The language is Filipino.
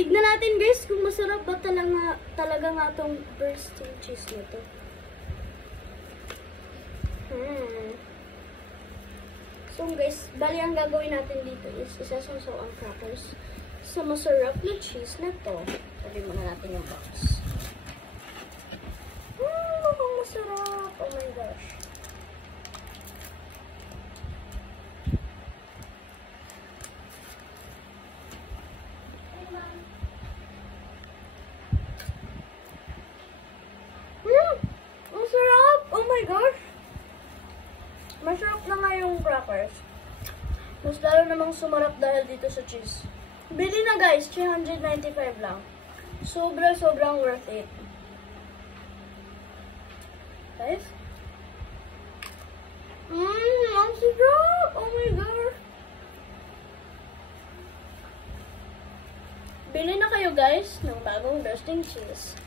Tignan natin guys kung masarap ba talaga nga tong bursting cheese na to. So guys, bali ang gagawin natin dito is isasaw ang crackers sa masarap na cheese na to. Sabi muna natin yung box. Mukhang masarap. Oh my gosh. Ang sarap! Oh my gosh! Masarap na nga yung crackers. Mas lalo namang sumarap dahil dito sa cheese. Bili na guys, 395 lang. Sobrang worth it. Guys? Ang sarap! Oh my gosh! Bili na kayo guys ng bagong bursting cheese.